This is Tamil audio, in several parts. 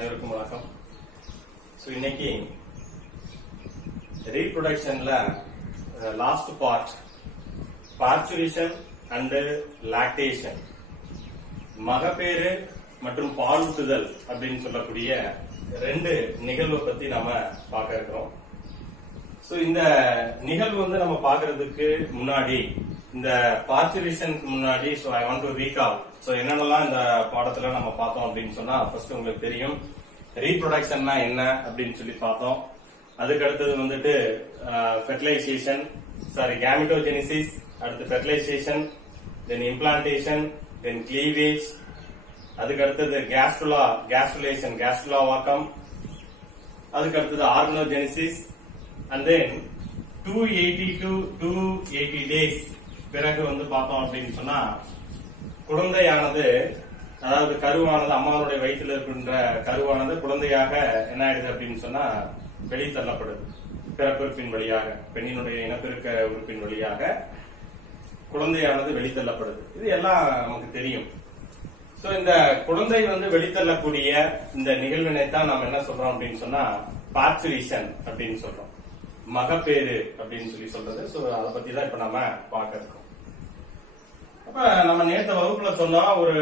அனைவருக்கும் வணக்கம். இன்னைக்கு ரீப்ரொடக்ஷன்ல last part parturition and lactation, மகப்பேறு மற்றும் பாலூட்டுதல் அப்படின்னு சொல்லக்கூடிய ரெண்டு நிகழ்வை பத்தி நாம பார்க்க இருக்கிறோம். இந்த நிகழ்வு நம்ம பாக்குறதுக்கு முன்னாடி, இந்த பார்ச்சுரேஷனுக்கு முன்னாடி ஐ வாண்ட் டு ரீகால். என்னென்னலாம் இந்த பாடத்துல நம்ம பார்த்தோம் அப்படின்னு சொன்னா, ஃபர்ஸ்ட் உங்களுக்கு தெரியும் ரீப்ரொடக்ஷன்னா என்ன அப்படின்னு சொல்லி பார்த்தோம். அதுக்கு அடுத்தது ஃபெர்டிலைசேஷன், கேமிட்டோஜெனிசிஸ், அடுத்து ஃபெர்டிலைசேஷன், தென் இம்ப்ளான்டேஷன், தென் கிளீவேஜ், அதுக்கு அடுத்தது கேஸ்ட்ருலேஷன், கேஸ்ட்ருலா வாக்கம், அதுக்கு அடுத்தது organogenesis, and then 280 to 280 days பிறகு பார்த்தோம் அப்படின்னு சொன்னா குழந்தையானது, அதாவது கருவானது, அம்மாவுடைய வயிற்றில் இருக்கின்ற கருவானது குழந்தையாக என்ன ஆயிடுது அப்படின்னு சொன்னா வெளித்தள்ளப்படுது. பிறப்புறுப்பின் வழியாக, பெண்ணினுடைய இனப்பெருக்க உறுப்பின் வழியாக குழந்தையானது வெளித்தள்ளப்படுது. இது எல்லாம் நமக்கு தெரியும். இந்த குழந்தை வெளித்தள்ளக்கூடிய இந்த நிகழ்வினைத்தான் நாம் என்ன சொல்றோம் அப்படின்னு சொன்னா பார்ச்சுரேஷன் அப்படின்னு சொல்றோம், மகப்பேறு அப்படின்னு சொல்லி சொல்றது. அதை பத்தி தான் இப்ப நாம பார்க்க இருக்கோம். அப்ப நம்ம நேற்று வகுப்புல சொன்னோம், ஒரு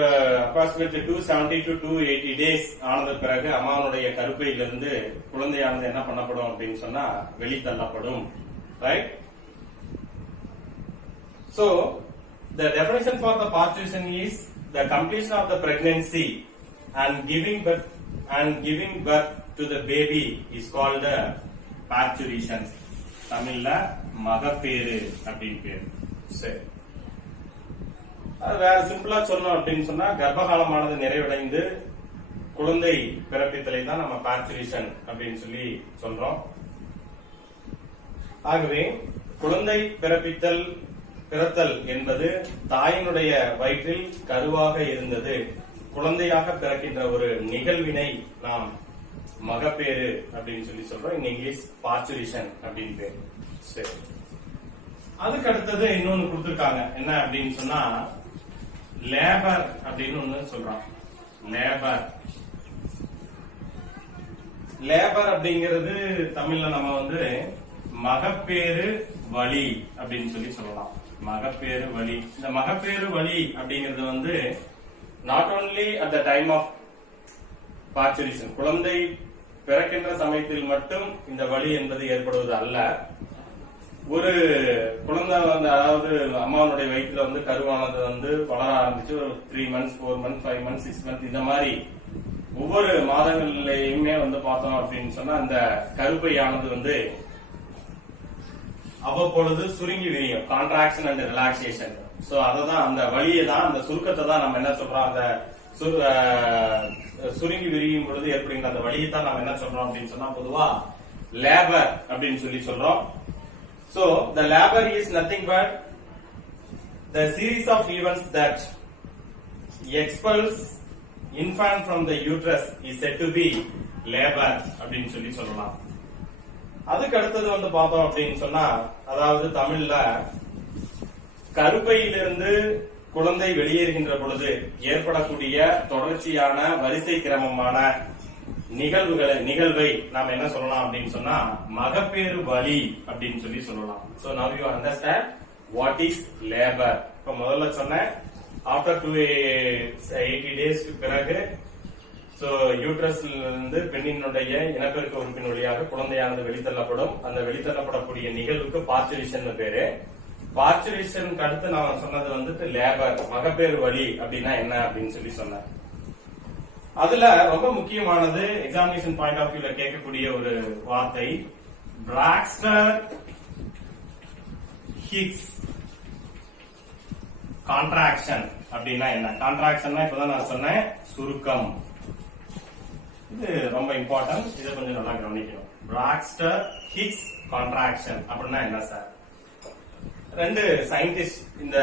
அப்ராக்சிமேட்லி 270 to 280 டேஸ் ஆனது பிறகு அம்மாவுடைய கருப்பையிலிருந்து குழந்தையானது என்ன பண்ணப்படும் அப்படின்னு சொன்னா வெளித்தள்ளப்படும். Right? So the definition for the parturition is the completion of the pregnancy and giving birth to the baby is called the parturition. தமிழ்ல மகப்பேறு அப்படின்னு பேரு. சரி, அது வேற சிம்பிளா சொல்லணும் அப்படின்னு சொன்னா கர்ப்பகாலமானது நிறைவடைந்து குழந்தை பிறப்பித்தலை தான் நம்ம பார்ச்சுரேஷன் அப்படின்னு சொல்லி சொல்றோம். ஆகவே குழந்தை பிறத்தல் என்பது தாயினுடைய வயிற்றில் கருவாக இருந்தது குழந்தையாக பிறக்கின்ற ஒரு நிகழ்வினை நாம் மகப்பேறு அப்படின்னு சொல்லி சொல்றோம். இங்கிலீஷ் பார்ச்சுரேஷன் அப்படின்னு பேரு. சரி, அதுக்கு அடுத்தது இன்னொன்னு கொடுத்திருக்காங்க, என்ன அப்படின்னு சொன்னா லேபர் அப்படின்னு ஒண்ணு சொல்றான். லேபர் அப்படிங்கிறது தமிழ்ல நம்ம மகப்பேறு வலி அப்படின்னு சொல்லி சொல்லலாம். மகப்பேறு வலி. இந்த மகப்பேறு வலி அப்படிங்கிறது not only at the time of parturition, குழந்தை பிறக்கின்ற சமயத்தில் மட்டும் இந்த வலி என்பது ஏற்படுவது அல்ல. ஒரு குழந்தை அதாவது அம்மாவுடைய வயிற்றுல கருவானது வளர ஆரம்பிச்சு ஒரு 3 months 4 months 5 months 6 months இந்த மாதிரி ஒவ்வொரு மாதங்கள்லயுமே பார்த்தோம் அப்படின்னு சொன்னா அந்த கருப்பையானது அவ்வப்பொழுது சுருங்கி விரியும். Contraction and relaxation. அததான் அந்த வலியை தான், அந்த சுருக்கத்தை தான் நம்ம என்ன சொல்றோம், அந்த சுருங்கி விரியும் பொழுது ஏற்படுகின்ற அந்த வழியை தான் நம்ம என்ன சொல்றோம் அப்படின்னு சொன்னா பொதுவா லேபர் அப்படின்னு சொல்லி சொல்றோம். So the labor is nothing but the series of events that expels infant from the uterus is said to be labor அப்படின்னு சொல்லி சொல்லலாம். அதுக்கு அடுத்தது பார்த்தோம் அப்படின்னு சொன்னா, அதாவது தமிழ்ல கருப்பையிலிருந்து குழந்தை வெளியேறுகின்ற பொழுது ஏற்படக்கூடிய தொடர்ச்சியான வரிசை கிரமமான நிகழ்வை நாம் என்ன சொல்லலாம் அப்படின்னு சொன்னா மகப்பேறு வலி அப்படின்னு சொல்லி சொல்லலாம். So now you understand what is labor. இப்ப முதல்ல சொன்னேன், ஆஃப்டர் 280 டேஸ்க்கு பிறகு யூட்ரஸ்ல இருந்து பெண்ணினுடைய இனப்பெருக்க உறுப்பின் வழியாக குழந்தையானது வெளித்தள்ளப்படும். அந்த வெளித்தள்ளப்படக்கூடிய நிகழ்வுக்கு பார்ச்சுரேஷன் பேரு. பார்ச்சுரேஷனுக்கு அடுத்து நான் சொன்னது லேபர், மகப்பேறு வலி அப்படின்னா என்ன அப்படின்னு சொல்லி சொன்னேன். அதுல ரொம்ப முக்கியமானது எக்ஸாமினேஷன் பாயிண்ட் ஆஃப் வியூல கேட்கக்கூடிய ஒரு வார்த்தை பிராக்ஸ்டர் ஹிக்ஸ் கான்ட்ராக்ஷன் அப்படின்னா என்ன? கான்ட்ராக்ஷன் இப்பதான் நான் சொன்னேன் சுருக்கம். இது ரொம்ப இம்பார்ட்டன்ட், இதை கொஞ்சம் நல்லா கவனிக்கணும். பிராக்ஸ்டர் ஹிக்ஸ் கான்ட்ராக்ஷன் அப்படின்னா என்ன சார்? ரெண்டு சயின்டிஸ்ட் இந்த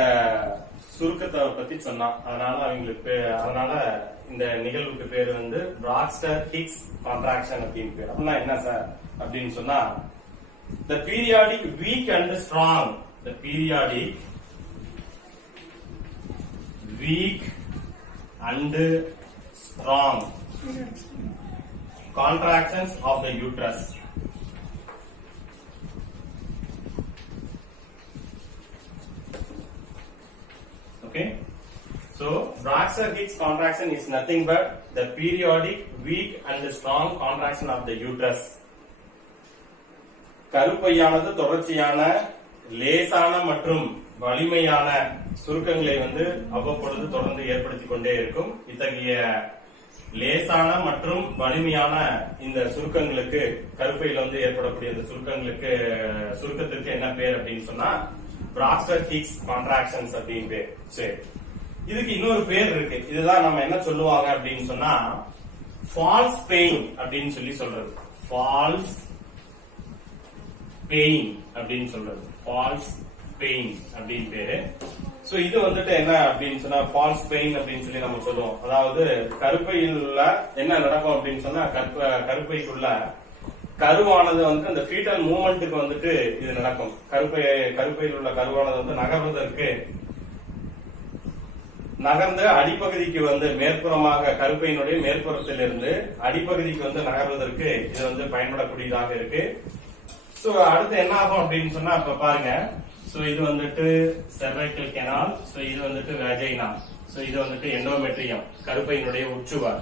சுருக்கத்தை பத்தி சொன்னான். அதனால இந்த நிகழ்வுக்கு பேரு பிராக்ஸ்டர் ஹிக்ஸ் கான்ட்ராக்ஷன் அப்படின்னு பேர். அப்படின்னா என்ன சார் அப்படின்னு சொன்னா the periodic weak and strong, the periodic weak and strong contractions of the uterus. Okay, so Braxton-Hicks contraction is nothing but the periodic, weak and strong contraction of the uterus. கருப்பையானது தொடர்ச்சியான லேசான மற்றும் வலிமையான சுருக்கங்களை அவ்வப்பொழுது தொடர்ந்து ஏற்படுத்திக் கொண்டே இருக்கும். இத்தகைய லேசான மற்றும் வலிமையான இந்த சுருக்கங்களுக்கு, கருப்பையில் ஏற்படக்கூடிய இந்த சுருக்கத்திற்கு என்ன பேர் அப்படின்னு சொன்னா பிராக்ஸ்டன்-ஹிக்ஸ் கான்ட்ராக்ஷன்ஸ் அப்படின்னு பேர். சரி, இதுக்கு இன்னொரு பேர் இருக்கு. இதுதான் நம்ம என்ன சொல்லுவாங்க அப்படின்னு சொன்னா ஃபால்ஸ் பெயின் அப்படின்னு சொல்றது. ஃபால்ஸ் பெயின் அப்படின்னு சொல்றது. ஃபால்ஸ் பெயின் அப்படின்னு பேரு. சோ இது என்ன அப்படின்னு சொன்னா ஃபால்ஸ் பெயின் அப்படின்னு சொல்லி நம்ம சொல்லுவோம். அதாவது கருப்பையில் என்ன நடக்கும் அப்படின்னு சொன்னா கருப்பைக்குள்ள கருவானது அந்த ஃபீட்டல் மூவ்மெண்ட்டுக்கு இது நடக்கும். கருப்பையில் உள்ள கருவானது நகர்ந்து அடிப்பகுதிக்கு மேற்புறமாக கருப்பையினுடைய மேற்புறத்திலிருந்து அடிப்பகுதிக்கு நகர்வதற்கு இது பயன்படக்கூடியதாக இருக்கு. சோ அடுத்து என்ன ஆகும் அப்படின்னு சொன்னா இப்ப பாருங்க. சோ இது செர்வைக்கல் கெனால், சோ இது வெஜைனா, சோ இது எண்டோமெட்ரியம், கருப்பையினுடைய உட்சுவர்.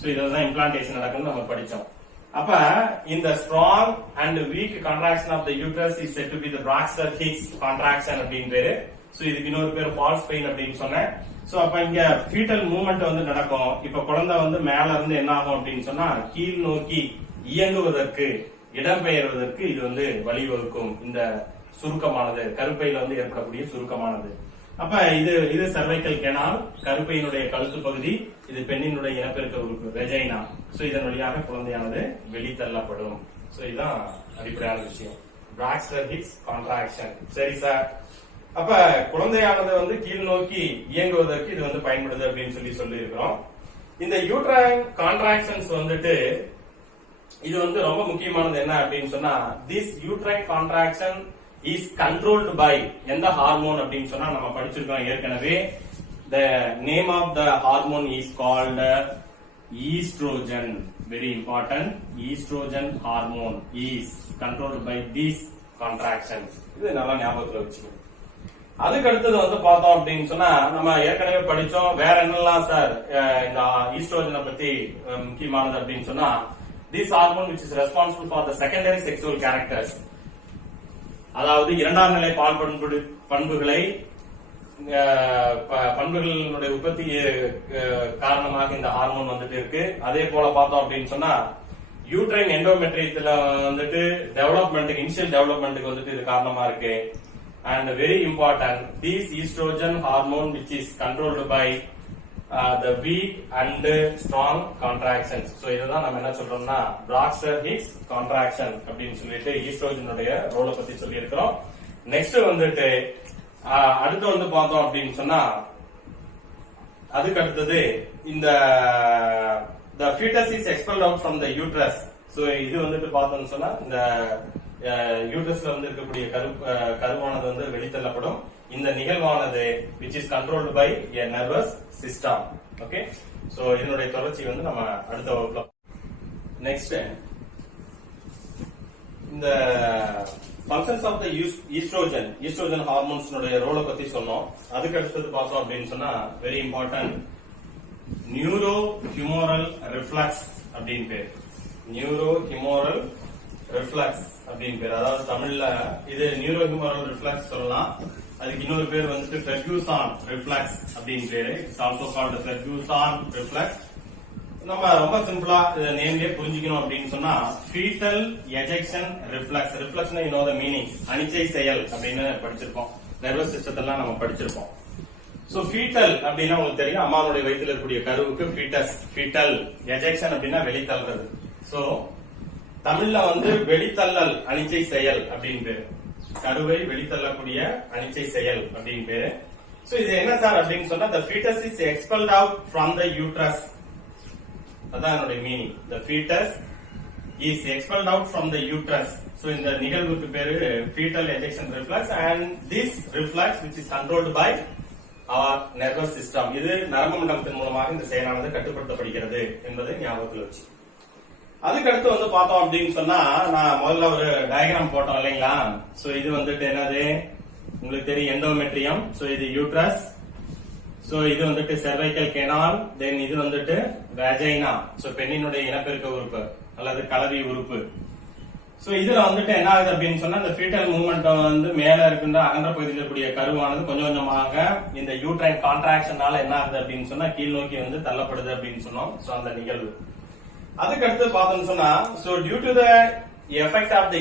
சோ இதெல்லாம் இம்ப்ளான்டேஷன் நடக்குன்னு நம்ம படிச்சோம். அப்ப இந்த strong and weak contraction of the uterus is said to be the Braxton Hicks contraction அப்படின்னு பேரு. சோ இதுக்கு இன்னொரு பேர் ஃபால்ஸ் பெயின் அப்படின்னு சொன்னேன். சோ அப்ப இங்க ஃபீட்டல் மூவ்மெண்ட் நடக்கும். இப்ப குழந்தை மேல இருந்து என்ன ஆகும் அப்படின்னு சொன்னா கீழ் நோக்கி இயங்குவதற்கு, இடம்பெயர்வதற்கு இது வழிவகுக்கும். இந்த சுருக்கமானது கருப்பையில ஏற்படக்கூடிய சுருக்கமானது. அப்ப இது செர்வைக்கல் கெனால், கருப்பையினுடைய கழுத்து பகுதி. இது பெண்ணினுடைய இனப்பெருக்க உறுப்பு வெஜைனா. சோ இதன் வழியாக குழந்தையானது வெளித்தள்ளப்படும். சோ இதுதான் அடிப்படையான விஷயம், பிராக்ஸ்டன்-ஹிக்ஸ் கான்ட்ராக்ஷன். சரி சார், அப்ப குழந்தையானது கீழ் நோக்கி இயங்குவதற்கு இது பயன்படுது அப்படின்னு சொல்லி இருக்கிறோம். இந்த யூட்ரைன் கான்ட்ராக்ஷன்ஸ் இது ரொம்ப முக்கியமானது என்ன அப்படின்னு சொன்னா this uterine contraction is controlled by எந்த ஹார்மோன் அப்படின்னு சொன்னா நம்ம படிச்சிருக்கோம் ஏற்கனவே. the name of the hormone is called estrogen. Very important, estrogen hormone is controlled by these contractions. இது நல்லா ஞாபகத்துல வச்சுக்கணும். அதுக்கு அடுத்தது பார்த்தோம் அப்படின்னு சொன்னா நம்ம ஏற்கனவே படிச்சோம். வேற என்னெல்லாம் சார் இந்த ஈஸ்ட்ரோஜனை பத்தி முக்கியமானது அப்படின்னு சொன்னா this hormone which is responsible for the secondary sexual characters, அதாவது இரண்டாம் நிலை பால் பண்புகளை பண்புகளுடைய உற்பத்தி காரணமாக இந்த ஹார்மோன் இருக்கு. அதே போல பார்த்தோம் அப்படின்னு சொன்னா யூட்ரைன் எண்டோமெட்ரியத்துல டெவலப்மெண்ட்டுக்கு, இனிஷியல் டெவலப்மெண்ட்டுக்கு இது காரணமா இருக்கு. And very important, this oestrogen hormone which is controlled by the weak and strong contractions. So இதுதான் நம்ம என்ன சொல்றோம்னா பிராக்ஸ்டன்-ஹிக்ஸ் கான்ட்ராக்ஷன் அப்படின்னு சொல்லிட்டு ஈஸ்ட்ரோஜனுடைய ரோலை பத்தி சொல்லி இருக்கிறோம். நெக்ஸ்ட் அடுத்து பார்த்தோம் அப்படின்னு சொன்னா அதுக்கு அடுத்தது இந்த the fetus is expelled out from the uterus. So இது பார்த்தோம்னு சொன்னா இந்த யூட்ரஸ்ல இருக்கக்கூடிய கருவானது வெளித்தள்ளப்படும். இந்த நிகழ்வானது which is controlled by a nervous system. Okay, so இதனுடைய தொடர்ச்சி நம்ம அடுத்த வகுப்புல. நெக்ஸ்ட் இந்த functions of the estrogen hormones ரோலை பத்தி சொன்னோம். அதுக்கு அடுத்தது பார்த்தோம் அப்படின்னு சொன்னா வெரி இம்பார்ட்டன்ட் நியூரோஹியூமரல் ரிஃப்ளக்ஸ் அப்படின்னு பேர். நியூரோஹியூமரல் ரிஃப்ளக்ஸ் அப்படின்னு பேர். அதாவது தமிழ்ல இது நியூரோஹியூமரல் ரிஃப்ளக்ஸ் சொல்லலாம். அதுக்கு இன்னொரு பேர் ஃபெர்குசான் ரிஃப்ளக்ஸ் அப்படின்னு பேரு. It's also called Ferguson reflex. நம்ம ரொம்ப சிம்பிளா இத நேம்லயே புரிஞ்சுக்கணும் அப்படின்னு சொன்னா ஃபீட்டல் எஜெக்ஷன் ரிஃப்ளக்ஸ். ரிஃப்ளக்ஸ்னா யூ நோ தி மீனிங், அனிச்சை செயல் அப்படின்னு படிச்சிருப்போம். நர்வஸ் சிஸ்டத்தெல்லாம் நம்ம படிச்சிருப்போம். சோ ஃபீட்டல் அப்படின்னா உங்களுக்கு தெரியும், அம்மாவுடைய வயித்துல இருக்கக்கூடிய கருவுக்கு ஃபீட்டஸ். ஃபீட்டல் எஜெக்ஷன் அப்படின்னா வெளித்தள்ளுறது. சோ தமிழ்ல வெளித்தள்ளல் அனிச்சை செயல் அப்படின்னு பேரு. கருவை வெளித்தள்ளக்கூடிய அனிச்சை செயல் அப்படின்னு பேரு. சோ இது என்ன சார் அப்படின்னு சொன்னா the fetus is expelled out from the uterus. அதான் என்னுடைய meaning. the fetus is expelled out from the uterus. So இந்த நிகழ்வுக்கு பேரு fetal ejection reflex and this reflex which is controlled by our nervous system. இது நரம்பு மண்டலத்தின் மூலமாக இந்த செயலானது கட்டுப்படுத்தப்படுகிறது என்பதை ஞாபகத்தில் வச்சு. அதுக்கடுத்து வந்து பார்த்தோம் அப்படின்னு சொன்னா நான் முதல்ல ஒரு டயக்ராம் போட்டோம் இல்லைங்களா. சோ இது வந்துட்டு என்னது உங்களுக்கு தெரியும், எண்டோமெட்ரியம். சோ இது யூட்ரஸ். சோ இது வந்துட்டு செர்வைக்கல் கெனால். தென் இது வந்துட்டு வெஜைனா. சோ பெண்ணினுடைய இனப்பெருக்க உறுப்பு அல்லது கலவி உறுப்பு. சோ இதுல வந்துட்டு என்ன ஆகுது அப்படின்னு சொன்னா இந்த ஃபீட்டல் மூவ்மெண்ட் வந்து மேல இருக்கின்ற அகன்ற பகுதியில் இருக்கக்கூடிய கருவானது கொஞ்சம் கொஞ்சமாக இந்த யூட்ரைன் கான்ட்ராக்ஷனால என்ன ஆகுது அப்படின்னு சொன்னா கீழ் நோக்கி வந்து தள்ளப்படுது அப்படின்னு சொன்னோம். சோ அந்த நிகழ்வு. அதுக்கடுத்து பார்த்தோம்னு சொன்னா so due to the effect of the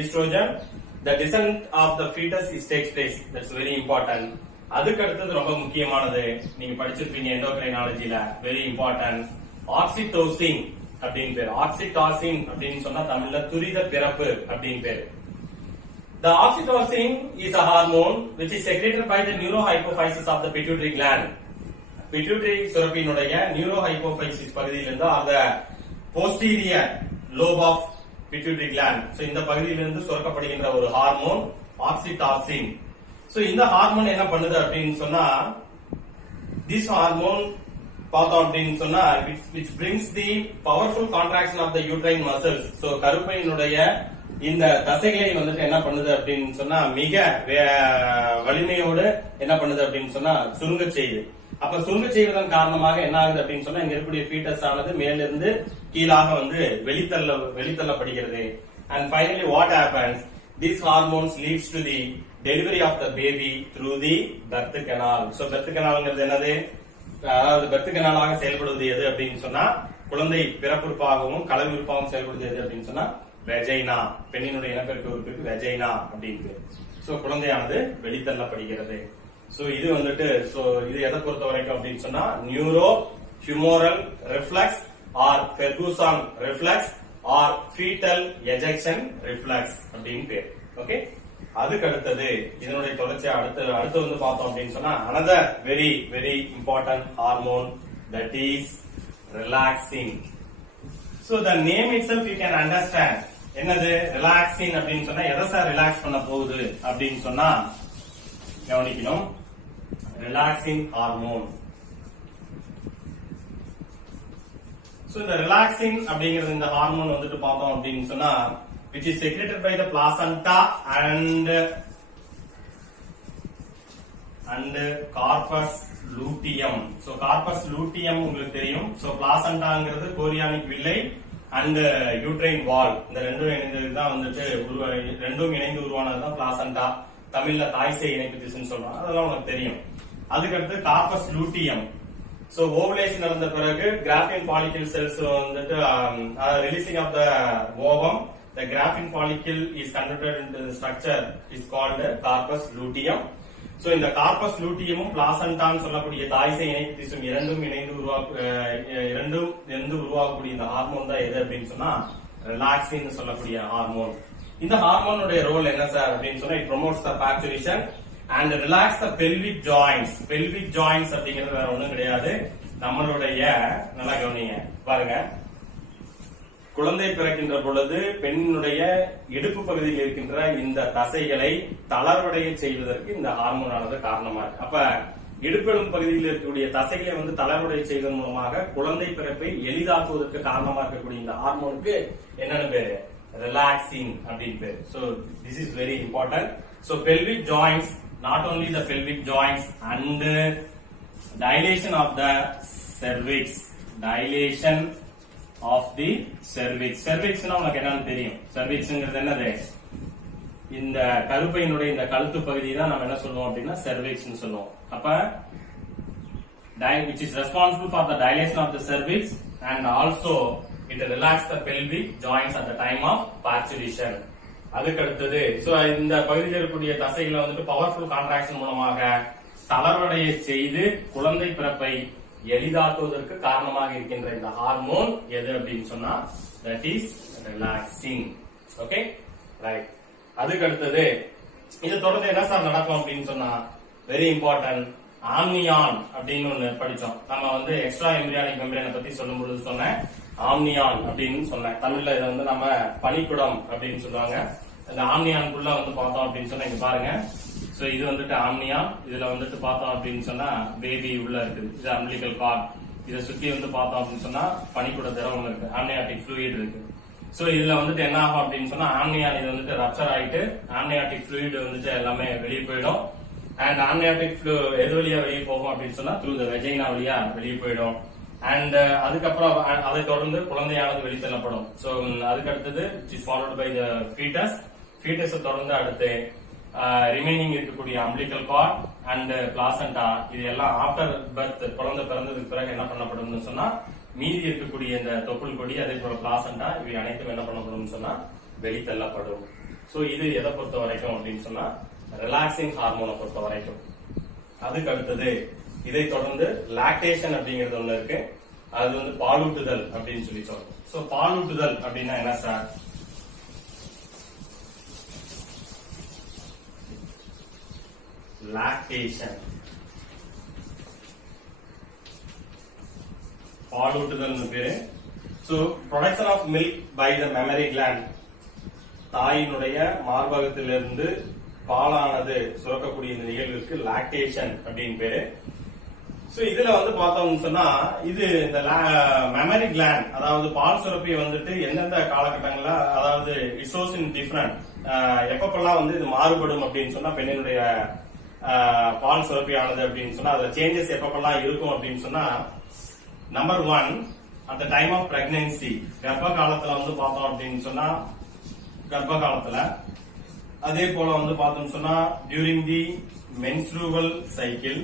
estrogen, the descent of the fetus is takes place. That's very important. அதுக்கடுத்து ரொம்ப முக்கியமானது, நீங்க படிச்சிருப்பீங்க எண்டோக்ரைனாலஜில, வெரி இம்பார்ட்டன்ட், ஆக்சிடோசின் அப்படின்னு பேர். ஆக்சிடாசின் அப்படின்னு சொன்னா தமிழ்ல துரித பிறப்பு அப்படின்னு பேர். The oxytocin is a hormone which is secreted by the neurohypophysis of the pituitary gland. Pituitary சுரப்பியினுடைய நியூரோஹைபோபைசிஸ் பகுதியிலிருந்து அந்த posterior lobe of pituitary gland, so இந்த பகுதியிலிருந்து சுரக்கப்படுகின்ற ஒரு ஹார்மோன் ஆக்சிடாசின். சோ இந்த ஹார்மோன் என்ன பண்ணுது அப்படின்னு சொன்னா, திஸ் ஹார்மோன் பார்த்தோம் அப்படின்னு சொன்னா which brings the powerful contraction of the uterine muscles. So கருப்பையினுடைய இந்த தசைகளை வந்துட்டு என்ன பண்ணுது அப்படின்னு சொன்னா மிக வலிமையோடு என்ன பண்ணுது அப்படின்னு சொன்னா சுருங்க செய்யுது. அப்ப சுருங்க செய்வதன் காரணமாக என்ன ஆகுது அப்படின்னு சொன்னா இங்க இருக்கக்கூடிய ஃபீட்டஸ் ஆனது மேலிருந்து கீழாக வந்து வெளித்தள்ளப்படுகிறது. And finally what happens, these hormones leads to the delivery of the baby through the birth canal. So birth canalங்கிறது என்னது, அதாவது birth canal-ஆக செயல்படுவது எது அப்படின்னு சொன்னா குழந்தை பிறப்புறுப்பாகவும் கலவி உறுப்பாகவும் செயல்படுவது எது அப்படின்னு சொன்னா வெஜைனா. பெண்ணினுடைய இனப்பெருக்க உறுப்புக்கு வெஜைனா அப்படின்னு. சோ குழந்தையானது வெளித்தள்ளப்படுகிறது. சோ இது வந்துட்டு இது எதை பொறுத்த வரைக்கும் அப்படின்னு சொன்னா neurohumoral reflex or Ferguson reflex or foetal ejection reflex அப்படின்னு பேர். ஓகே, அதுக்கு அடுத்தது இதனுடைய தொடர்ச்சி அடுத்து வந்து பார்த்தோம் அப்படின்னு சொன்னா another very very important hormone, that is relaxin. So the name itself you can understand. என்னது relaxin அப்படின்னு சொன்னா எதை சார் ரிலாக்ஸ் பண்ண போகுது அப்படின்னு சொன்னா கவனிக்கணும். relaxing hormone. So இந்த relaxing அப்படிங்கிறது இந்த ஹார்மோன் வந்துட்டு பார்த்தோம் அப்படின்னு சொன்னா which is secreted by the placenta and corpus luteum. So corpus luteum உங்களுக்கு தெரியும். So placentáங்கிறது chorionic villi and uterine wall. இந்த ரெண்டும் இணைந்ததுதான் வந்துட்டு ரெண்டும் இணைந்து உருவானதுதான் பிளாசண்டா. தமிழ்ல தாய்சேய் இணைப்பு திசுன்னு சொல்றாங்க, அதெல்லாம் உங்களுக்கு தெரியும். அதுக்கடுத்து கார்பஸ் லூட்டியம். சோ ஓவலேஷன் நடந்த பிறகு கிராஃபின் ஃபாலிக்கல் செல்ஸ் வந்துட்டு releasing of the ovum, the graphene follicle is converted into the structure is called corpus luteum. So இந்த கார்பஸ் லூட்டியமும் பிளாசண்டான்னு சொல்லக்கூடிய தாய்சேய் இணைப்பு திசும் இரண்டும் உருவாக்கக்கூடிய இந்த ஹார்மோன் தான் எது அப்படின்னு சொன்னா ரிலாக்சின் சொல்லக்கூடிய ஹார்மோன். இந்த ஹார்மோனுடைய ரோல் என்ன சார் அப்படின்னு சொன்னா it promotes the parturition and relax the pelvic joints. pelvic joints அப்படிங்கிறது வேற ஒண்ணும் கிடையாது, நம்மளுடைய நல்லா கவனிங்க பாருங்க, குழந்தை பிறக்கின்ற பொழுது பெண்ணுடைய இடுப்பு பகுதியில் இருக்கின்ற இந்த தசைகளை தளர்வடைய செய்வதற்கு இந்த ஹார்மோனானது காரணமா இருக்கு. அப்ப இடுப்பெலும் பகுதியில் இருக்கக்கூடிய தசைகளை வந்து தளர்வடைய செய்வதன் மூலமாக குழந்தை பிறப்பை எளிதாக்குவதற்கு காரணமா இருக்கக்கூடிய இந்த ஹார்மோனுக்கு என்னன்னு பேரு, relaxin அப்படின்னு பேரு. So this is very important. So pelvic joints, not only the pelvic joints and dilation of the cervix, dilation of the cervix. cervixனா உங்களுக்கு என்னன்னு தெரியும், cervixங்கிறது என்னது, இந்த கருப்பையினுடைய இந்த கழுத்து பகுதி தான் நம்ம என்ன சொல்லுவோம் அப்படின்னா cervixன்னு சொல்லுவோம். அப்ப which is responsible for the dilation of the cervix and also it relaxes the pelvic joints at the time of parturition. அதுக்கு அடுத்தது இந்த பகுதியில் இருக்கக்கூடிய தசைகளை வந்துட்டு பவர்ஃபுல் கான்ட்ராக்ஷன் மூலமாக தளர்வடைய செய்து குழந்தை பிறப்பை எளிதாக்குவதற்கு காரணமாக இருக்கின்ற இந்த ஹார்மோன் எது அப்படின்னு சொன்னா that is relaxing. Okay right. அதுக்கு அடுத்தது இது தொடர்ந்து என்ன சார் நடக்கும் அப்படின்னு சொன்னா வெரி இம்பார்ட்டன்ட், ஆம்னியான் அப்படின்னு ஒண்ணு படிச்சோம். நம்ம வந்து எக்ஸ்ட்ரா எம்பிரியானிக் மெம்பரேனை பத்தி சொல்லும் பொழுது சொன்னேன் ஆம்னியான் அப்படின்னு சொன்னேன். தமிழ்ல இதை வந்து நம்ம பனிக்குடம் அப்படின்னு சொல்லுவாங்க. இந்த ஆம்னியானுக்குள்ள வந்து பார்த்தோம் அப்படின்னு சொன்னா இங்க பாருங்க. சோ இது வந்துட்டு ஆம்னியான், இதுல வந்துட்டு பார்த்தோம் அப்படின்னு சொன்னா பேபி உள்ள இருக்குது, இது அம்பிளிக்கல் கார்ட். இதை சுத்தி வந்து பார்த்தோம் அப்படின்னு சொன்னா பனிக்கூட திரவம் இருக்கு, ஆம்னியாட்டிக் ஃப்ளூயிட் இருக்கு. சோ இதுல வந்துட்டு என்ன ஆகும் அப்படின்னு சொன்னா ஆம்னியான் இது வந்துட்டு ரப்சர் ஆயிட்டு ஆம்னியாட்டிக் ஃப்ளூயிட் வந்துட்டு எல்லாமே வெளியே போயிடும். அண்ட் ஆம்னியாட்டிக் ஃப்ளூ எது வழியா வெளியே போகும் அப்படின்னு சொன்னா த்ரூ த வெஜைனா வழியா வெளியே போயிடும். அண்ட் அதுக்கப்புறம் அதை தொடர்ந்து குழந்தையானது வெளித்தள்ளப்படும். சோ அதுக்கு அடுத்தது is followed by the fetus. ஃபீட்டஸை தொடர்ந்து அடுத்து ரிமைனிங் இருக்கக்கூடிய அம்பிளிக்கல் கார்ட் அண்ட் பிளாசண்டா இது எல்லாம் ஆஃப்டர் பர்த் குழந்தை பிறந்ததுக்கு பிறகு என்ன பண்ணப்படும்னு சொன்னா மீதி இருக்கக்கூடிய இந்த தொப்புள் கொடி அதே போல பிளாசண்டா இவை அனைத்தும் என்ன பண்ணப்படும் சொன்னா வெளித்தள்ளப்படும். சோ இது எதை பொறுத்த வரைக்கும் அப்படின்னு சொன்னா ரிலாக்ஸிங் ஹார்மோனை பொறுத்த வரைக்கும். அதுக்கு அடுத்தது இதை தொடர்ந்து லாக்டேஷன் அப்படிங்கிறது ஒண்ணு இருக்கு. அது வந்து பாலூட்டுதல் அப்படின்னு சொல்லி சொல்றோம். சோ பாலூட்டுதல் அப்படின்னா என்ன சார்? லாக்டேஷன் பாலூட்டுதல் பேரு. So production of milk by the mammary gland, தாயினுடைய மார்பகத்திலிருந்து பாலானது சுரக்கக்கூடிய இந்த நிகழ்வுக்கு லாக்டேஷன் அப்படின்னு பேரு. சோ இதுல வந்து பார்த்தோம்னு சொன்னா இது இந்த மெமரி கிளாண்ட் அதாவது பால் சுரப்பி வந்துட்டு எந்தெந்த காலகட்டங்கள்ல அதாவது இட்ஸ் இன் டிஃபரண்ட் எப்பப்பெல்லாம் வந்து இது மாறுபடும் அப்படின்னு சொன்னா பெண்ணினுடைய பால் சுரப்பியானது அப்படின்னு சொன்னா அதுல சேஞ்சஸ் எப்பப்பெல்லாம் இருக்கும் அப்படின்னு சொன்னா number 1 at the time of pregnancy கர்ப்ப காலத்துல வந்து பார்த்தோம் அப்படின்னு சொன்னா கர்ப்ப காலத்துல அதே போல வந்து பார்த்தோம்னு சொன்னா டியூரிங் தி menstrual cycle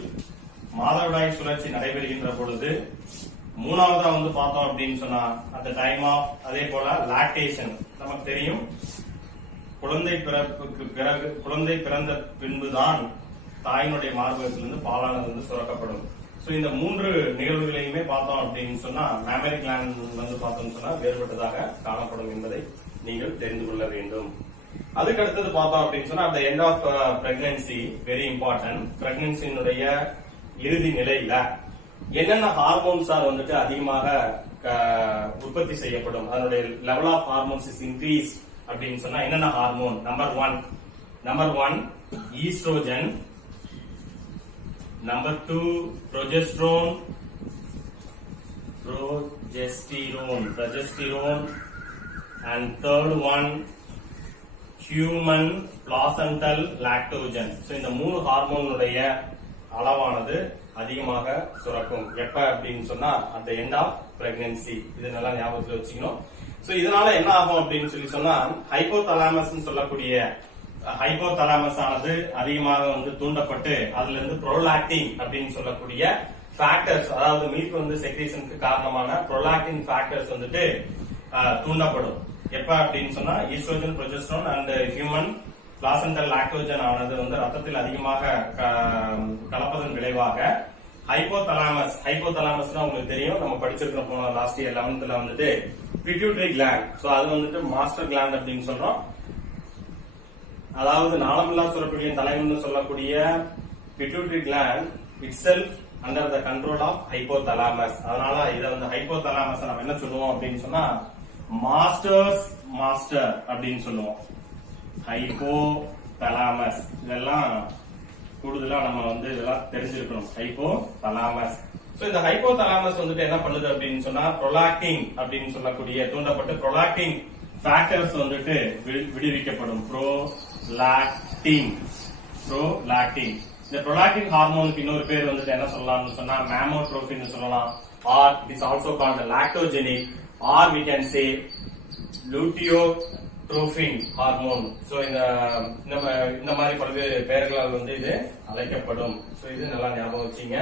மாதவிடாய் சுழற்சி நடைபெறுகின்ற பொழுது மூணாவதா வந்து பார்த்தோம் அப்படின்னு சொன்னா at the time of அதே போல லாக்டேஷன் நமக்கு தெரியும் குழந்தை பிறப்புக்கு பிறகு குழந்தை பிறந்த பின்புதான் தாயினுடைய மார்பகத்திலிருந்து பாலானது வந்து சுரக்கப்படும். சோ இந்த மூன்று நிகழ்வுகளையுமே பார்த்தோம் அப்படின்னு சொன்னா மேமரி கிளாண்ட் வந்து பார்த்தோம்னு சொன்னா வேறுபட்டதாக காணப்படும் என்பதை நீங்கள் தெரிந்து கொள்ள வேண்டும். அதுக்கு அடுத்தது பார்த்தோம் அப்படின்னு சொன்னா அந்த end of pregnancy very important. பிரெக்னன்சியினுடைய இறுதி நிலையில என்னென்ன ஹார்மோன்ஸ் வந்துட்டு அதிகமாக உற்பத்தி செய்யப்படும், அதனுடைய level of hormones is increase அப்படின்னு சொன்னா என்னென்ன ஹார்மோன்? Number one estrogen, number 2 progesterone and third one human placental lactogen. சோ இந்த மூணு ஹார்மோனுடைய அளவானது அதிகமாக சுரக்கும் எப்ப அப்படின்னு சொன்னா at the end of pregnancy. இது நல்லா ஞாபகத்துல வச்சுக்கணும். சோ இதனால என்ன ஆகும் அப்படின்னு சொல்லி சொன்னா ஹைபோதலாமஸ் சொல்லக்கூடிய ஹைபோதலாமஸ் ஆனது அதிகமாக வந்து தூண்டப்பட்டு அதுல இருந்து ப்ரோலாக்டின் அப்படின்னு சொல்லக்கூடிய ஃபேக்டர்ஸ் அதாவது மில்க் வந்து செக்ரீஷனுக்கு காரணமான ப்ரோலாக்டின் ஃபேக்டர்ஸ் வந்துட்டு தூண்டப்படும். எப்ப அப்படின்னு சொன்னா oestrogen, progesterone and human placental lactogen ஆனது வந்து ரத்தத்தில் அதிகமாக கலப்பதன் விளைவாக ஹைபோதலாமஸ்னா உங்களுக்கு தெரியும், நம்ம படிச்சிருக்கோம் லாஸ்ட் இயர் 11th வந்துட்டு பிட்யூட்டரி கிளாண்ட். சோ அது வந்துட்டு மாஸ்டர் கிளாண்ட் அப்படின்னு சொல்றோம். அதாவது நாளமில்லா சுரப்பிகளின் தலைவன் சொல்லக்கூடிய pituitary gland itself under the control of hypothalamus. அதனால இதை வந்து ஹைபோதலாமஸ் நம்ம என்ன சொல்லுவோம் அப்படின்னு சொன்னா மாஸ்டர் அப்படின்னு சொல்லுவோம். ஹைபோதலாமஸ் இதெல்லாம் கூடுதலா நம்ம வந்து இதெல்லாம் தெரிஞ்சிருக்கணும். ஹைபோதலாமஸ். சோ இந்த ஹைபோதலாமஸ் வந்துட்டு என்ன பண்ணுது அப்படின்னு சொன்னா ப்ரோலாக்டின் அப்படின்னு சொல்லக்கூடிய தூண்டப்பட்டு ப்ரோலாக்டின் ஃபேக்டர்ஸ் வந்துட்டு விடுவிக்கப்படும். ப்ரோலாக்டின். இந்த ப்ரோலாக்டின் ஹார்மோனுக்கு இன்னொரு பேர் வந்துட்டு என்ன சொல்லலாம்னு சொன்னா மேமோட்ரோபின் சொல்லலாம். Or it is also called lactogenic or we can say luteotropin hormone. So இந்த மாதிரி பல்வேறு பெயர்களால் வந்து இது அழைக்கப்படும். சோ இது நல்லா ஞாபகம் வச்சுங்க.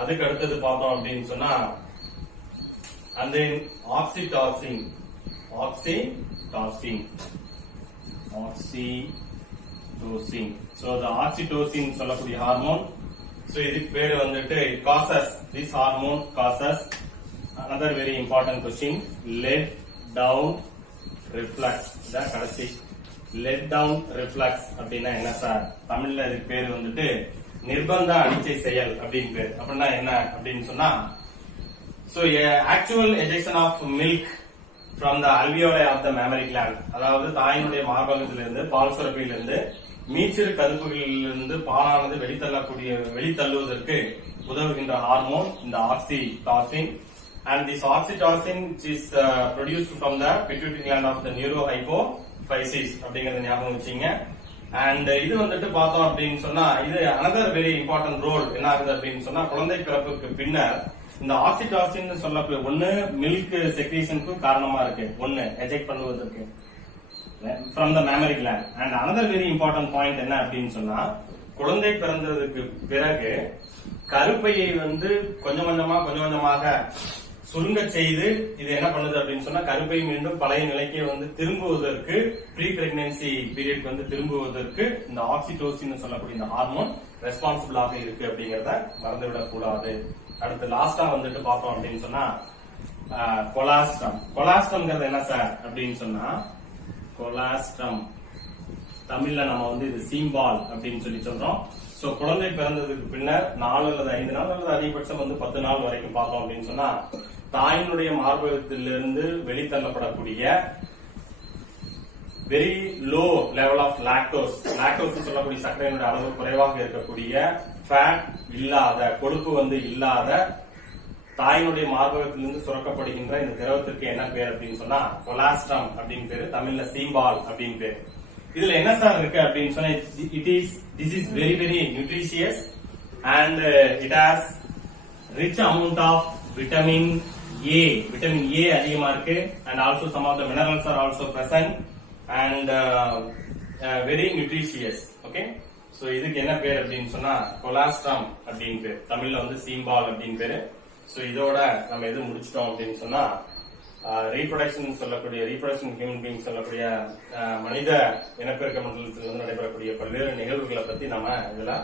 அதுக்கு அடுத்தது பார்த்தோம் அப்படின்னு சொன்னா அந்த ஆக்சிடாசின். So the oxytocin சொல்லக்கூடிய ஹார்மோன். So இதுக்கு பேரு வந்துட்டு this hormone causes another very important question, let down reflux. இதான் கடைசி let down reflux அப்படின்னா என்ன சார்? தமிழ்ல இதுக்கு பேரு வந்துட்டு நிர்பந்த அனிச்சை செயல் அப்படின்னு பேரு. அப்படின்னா என்ன அப்படின்னு சொன்னா so actual ejection of milk from the alveoli of the mammary gland, அதாவது தாயினுடைய மார்பகத்திலிருந்து பால் சுரப்பியிலிருந்து மீச்சிறு கதுப்புகளிலிருந்து பாலானது வெளித்தள்ளுவதற்கு உதவுகின்ற ஹார்மோன் இந்த oxytocin. And this oxytocin is produced from the pituitary gland of the neurohypophysis அப்படிங்கறத ஞாபகம் வச்சீங்க. And இது வந்துட்டு பார்த்தோம் அப்படின்னு சொன்னா இது another very important role என்ன ஆகுது அப்படின்னு சொன்னா குழந்தை பிறப்புக்கு பின்னர் இந்த ஆக்சிடாசின் சொல்லக்கூடிய ஒண்ணு மில்க் செக்ரீஷனுக்கு காரணமா இருக்கு, ஒண்ணு எஜெக்ட் பண்ணுவதற்கு from the mammary gland. And another very important point என்ன அப்படின்னு சொன்னா குழந்தை பிறந்ததுக்கு பிறகு கருப்பையை வந்து கொஞ்சம் கொஞ்சமாக சுருங்க செய்து இது என்ன பண்ணுது அப்படின்னு சொன்னா கருப்பை மீண்டும் பழைய நிலைக்கு வந்து திரும்புவதற்கு ப்ரீ பிரெக்னன்சி பீரியட் வந்து திரும்புவதற்கு இந்த ஆக்சிடோசின் சொல்லக்கூடிய இந்த ஹார்மோன் ரெஸ்பான்சிபிளாக இருக்கு அப்படிங்கறத மறந்துவிடக் கூடாது. அடுத்து லாஸ்டா வந்துட்டு பார்த்தோம் அப்படின்னு சொன்னா கொலாஸ்ட்ரம். கொலாஸ்ட்ரம்ங்கிறது என்ன சார் அப்படின்னு சொன்னா கொலாஸ்ட்ரம் தமிழ்ல நம்ம வந்து இது சீம்பால் அப்படின்னு சொல்லி சொல்றோம். சோ குழந்தை பிறந்ததுக்கு பின்னர் 4 அல்லது 5 நாள் அல்லது அதிகபட்சம் வந்து 10 நாள் வரைக்கும் பார்த்தோம் அப்படின்னு சொன்னா தாயினுடைய மார்பகத்திலிருந்து வெளித்தள்ளப்படக்கூடிய very low level of lactose சொல்லக்கூடிய சர்க்கரையினுடைய அளவு குறைவாக இருக்கக்கூடிய ஃபேட் இல்லாத கொழுப்பு வந்து இல்லாத தாயினுடைய மார்பகத்திலிருந்து சுரக்கப்படுகின்ற இந்த திரவத்திற்கு என்ன பேர் அப்படின்னு சொன்னா கொலாஸ்ட்ரம் அப்படின்னு பேரு, தமிழ்ல சீம்பால் அப்படின்னு பேரு. இதுல என்ன சார் இருக்கு அப்படின்னு சொன்னா this is very nutritious and it has rich amount of vitamin A அதிகமா இருக்கு and also some of the minerals are also present and very nutritious. Okay, so இதுக்கு என்ன பேர் அப்படின்னு சொன்னா கொலாஸ்ட்ரம் அப்படின்னு பேர், தமிழ்ல வந்து சீம்பால் அப்படின்னு பேரு. சோ இதோட நம்ம எது முடிச்சிட்டோம் அப்படின்னு சொன்னா ரீப்ரொடக்ஷன் ஹியூமன் பீயிங் சொல்லக்கூடிய மனித இனப்பெருக்க மண்டலத்திலிருந்து நடைபெறக்கூடிய பல்வேறு நிகழ்வுகளை பத்தி நாம இதுல